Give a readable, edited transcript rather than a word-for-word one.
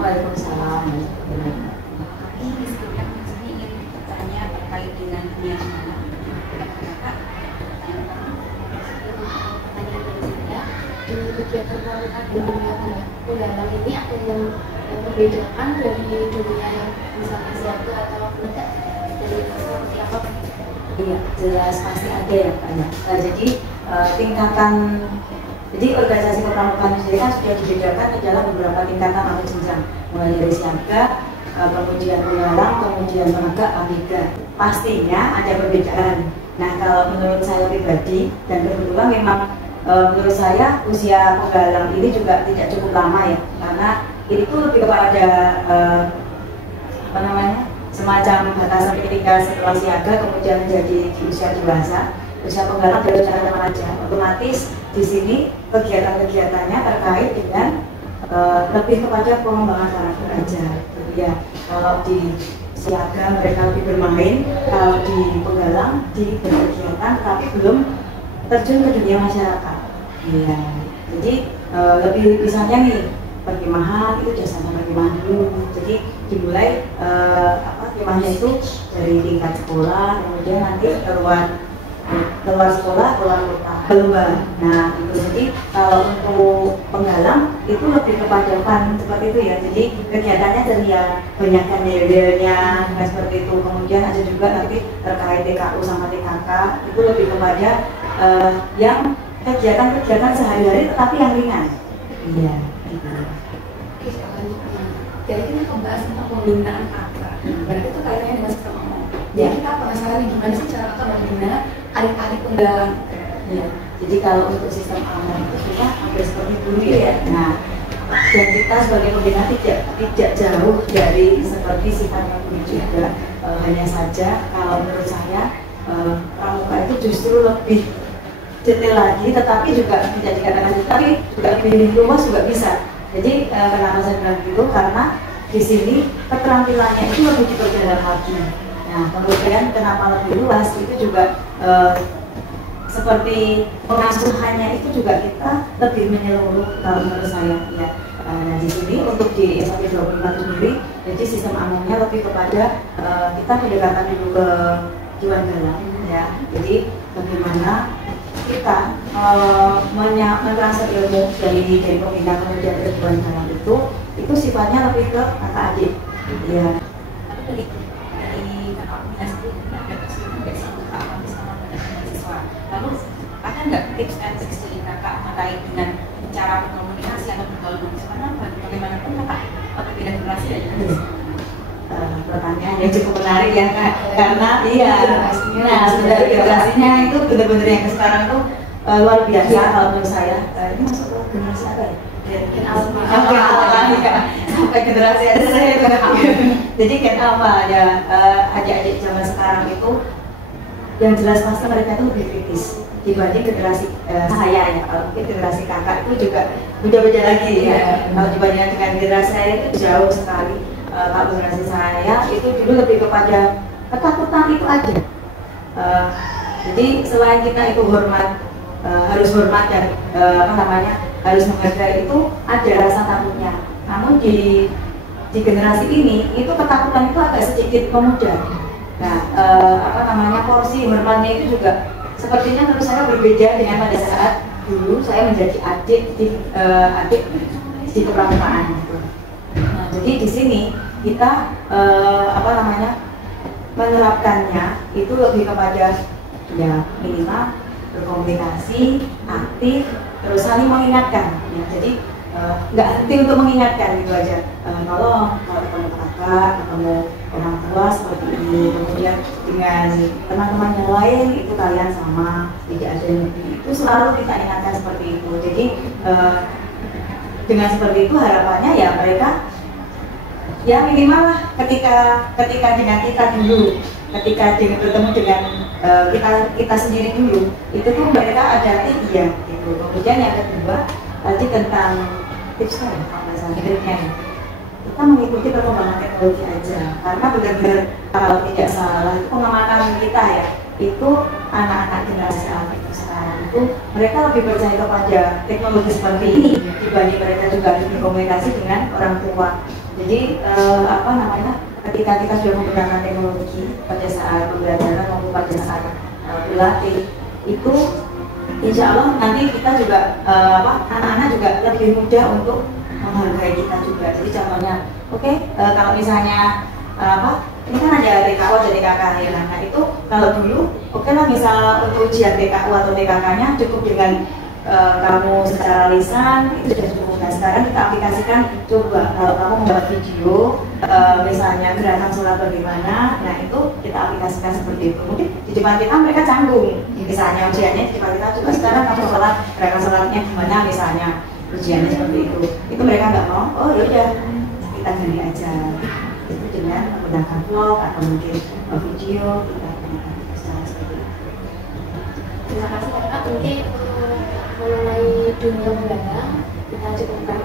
Waalaikumsalam. Ini saya ingin bertanya terkait dengan niat mana. Di kegiatan pernikahan di dunia penggalang ini ada yang membedakan dari dunia yang misalnya siaga atau tidak dari seperti apa? Iya, jelas pasti ada ya Pak. Jadi tingkatan, jadi organisasi kepramukaan sendiri kan sudah dibedakan ke dalam beberapa tingkatan atau jenjang, mulai dari siaga, kemudian penggalang, kemudian penegak, abega. Pastinya ada perbedaan. Nah, kalau menurut saya pribadi dan kebetulan memang menurut saya usia penggalang ini juga tidak cukup lama ya, karena itu lebih kepada apa namanya, semacam batasan ketika setelah siaga kemudian menjadi di usia dewasa. Usia penggalang dari cara remaja, otomatis di sini kegiatan-kegiatannya terkait dengan lebih kepada pengembangan karakter aja, gitu ya. Kalau di siaga mereka lebih bermain, kalau di penggalang di berkegiatan tapi belum terjun ke dunia masyarakat. Iya. Jadi lebih misalnya nih perkemahan itu jasanya perkemahan dulu. Jadi dimulai kemahnya itu dari tingkat sekolah, kemudian nanti keluar sekolah, keluar kota, keluar. Nah itu jadi kalau untuk penggalang itu lebih kepada fun seperti itu ya. Jadi kegiatannya dari yang banyakkan yel-yelnya seperti itu. Kemudian ada juga nanti terkait TKU sama TKK itu lebih kepada yang kegiatan-kegiatan sehari-hari tetapi yang ringan. Iya. Jadi kita membahas tentang pembinaan kakak. Berarti itu kaitannya dengan sistem umum. Ya. Jadi kita penasaran gimana sih cara kakak membina adik-adik penggalang. Ya. Jadi kalau untuk sistem amal itu kita hampir seperti dulu ya. Nah, dan kita sebagai pembina tidak jauh dari seperti sifatnya dulu juga. Hanya saja kalau menurut saya pramuka itu justru lebih detail lagi, tetapi juga tidak dikatakan tapi juga lebih luas juga bisa. Jadi kenapa saya bilang gitu? Karena di sini keterampilannya itu lebih diperdalam lagi. Nah, kemudian kenapa lebih luas itu juga seperti pengasuhannya itu juga kita lebih menyeluruh kalau menurut saya ya. Nah di sini untuk di SMP 25 sendiri, jadi sistem amalnya lebih kepada kita pendekatan dulu ke jiwa galang ya. Jadi bagaimana kita mentransfer ilmu dari pembina kemudian ke jiwa galang itu sifatnya lebih ke kakak adik ya. Tapi dari kakak punya sendiri ada kesulitan nggak sih kakak sama mahasiswa? Lalu ada nggak tips and tricks dari kakak terkait dengan cara berkomunikasi atau bergaul mahasiswa? Karena bagaimanapun kakak berbeda generasi aja. Pertanyaan yang cukup menarik ya Kak, karena iya, nah sebenarnya generasinya itu benar-benar yang sekarang tuh luar biasa kalau menurut saya. Ini masuk ke generasi apa ya? Gen Alpha. Sampai generasi ada saya juga. Jadi Gen Alpha ya, adik-adik zaman sekarang itu yang jelas pasti mereka itu lebih kritis dibanding generasi saya ya. Kalau mungkin generasi kakak itu juga beda-beda lagi ya. Kalau dibandingkan dengan generasi saya itu jauh sekali. Kalau generasi saya itu dulu lebih kepada ketakutan itu aja. Jadi selain kita itu harus hormat dan harus menghargai, itu ada rasa takutnya. Namun di generasi ini itu ketakutan itu agak sedikit memudar. Nah, porsi hormatnya itu juga sepertinya menurut saya berbeda dengan pada saat dulu saya menjadi adik di kepramukaan gitu. Nah, jadi di sini kita menerapkannya itu lebih kepada ya minimal berkomunikasi, aktif, terus saling mengingatkan. Ya, jadi nggak henti untuk mengingatkan gitu aja. Kalau ketemu kakak, ketemu orang tua seperti ini, kemudian dengan teman-teman yang lain itu kalian sama, tidak ada yang lebih. Itu selalu kita ingatkan seperti itu. Jadi dengan seperti itu harapannya ya mereka ya minimal lah ketika dengan kita dulu, ketika bertemu dengan kita sendiri dulu, itu tuh mereka ada iya gitu. Kemudian yang kedua tadi tentang tipsnya ya, triknya kita mengikuti perkembangan teknologi aja, karena benar-benar kalau tidak salah itu pengamatan kita ya, itu anak-anak generasi sekarang itu mereka lebih percaya kepada teknologi seperti ini dibanding mereka juga harus berkomunikasi dengan orang tua. Jadi apa namanya, ketika kita sudah menggunakan teknologi pada saat pembelajaran maupun pada saat berlatih itu, insya Allah nanti kita juga anak-anak juga lebih mudah untuk menghargai kita juga. Jadi contohnya, oke, kalau misalnya ini kan ada TKU dan TKK ya. Nah itu kalau dulu, oke lah, misal untuk ujian TKU atau TKK-nya cukup dengan kamu secara lisan itu sudah cukup. Nah sekarang kita aplikasikan, coba kalau kamu membuat video misalnya gerakan sholat bagaimana, nah itu kita aplikasikan seperti itu. Mungkin di depan kita mereka canggung, misalnya ujiannya di depan kita, coba sekarang kamu sholat, gerakan sholatnya gimana misalnya, ujiannya seperti itu mereka nggak mau. Oh ya udah, kita ganti aja itu dengan menggunakan vlog atau mungkin video, kita gunakan secara seperti itu. Terima kasih Kakak. Mungkin mengenai dunia mendadak kita cukupkan.